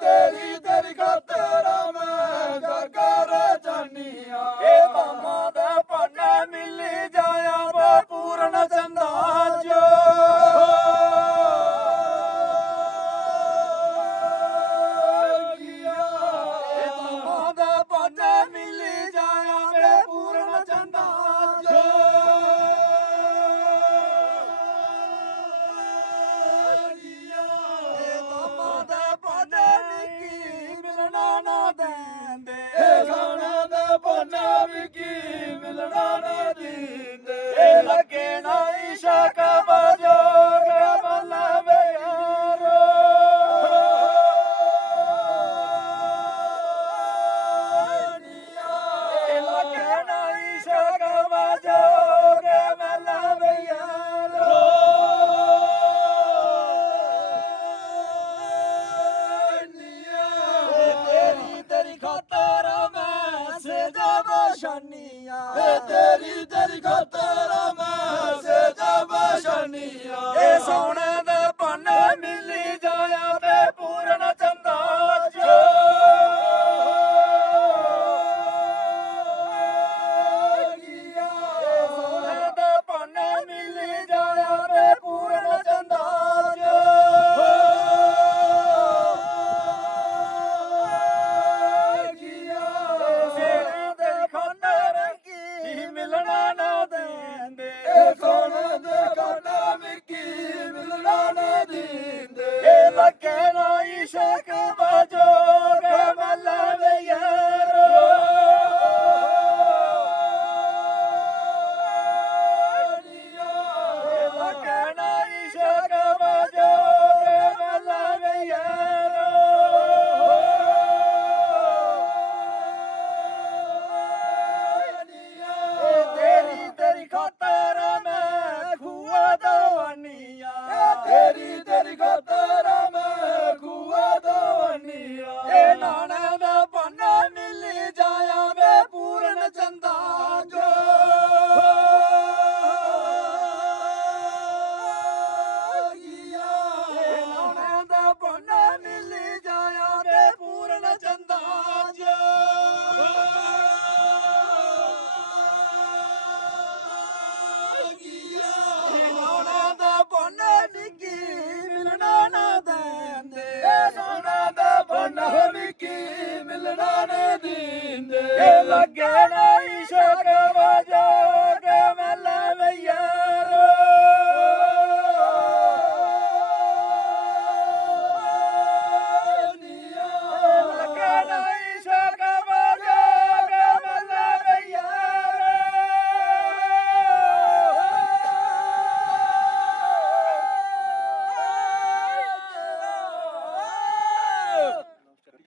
ਤੇਰੀ ਤੇਰੀ ਖਾਤਰ ਮੈਂ ਜਾਗਰ ਜਾਨੀਆਂ ਇਹ ਮਾਮਾ ਦਾ ਪਾਣਾ ਮਿਲੀ ਜਾਇਆ ਵਾ ਪੂਰਨ ਚੰਦਾ ਜੋ ਇਹ ਮਾਮਾ ਦਾ ਪਾਣਾ ਮਿਲੀ ਜਾਇਆ ਵੇ ਪੂਰਨ ਚੰਦਾ ਜੋ ਇਹ ਮਾਮਾ ਦਾ ਪਾਣਾ ਨਿੱਕੀ ਮਿਲਣਾ ਨਾ ਦੇਂਦੇ ਇਹ ਗਾਣਾ ਦਾ ਪਾਣਾ ਵੀ ਕੀ ਮਿਲਣਾ ਨਾ ਦੀਂਦੇ ਇਹ ਲੱਗੇ ਨਾ ਇਸ਼ਕ ਬਜੋਗ ਬਲਵੇ ਯਾਰੋ ਇਹ ਲੱਗੇ ਨਾ ਇਸ਼ਕ ਬਜੋਗ ਬਲਵੇ ਯਾਰੋ ਤੇਰੀ ਤੇਰੀ ਖਾਤਰ ਮੈਂ ਸਜਾ ਸ਼ਾਨੀਆਂ ਤੇਰੀ ਤੇਰੀ ਖਾਤਰ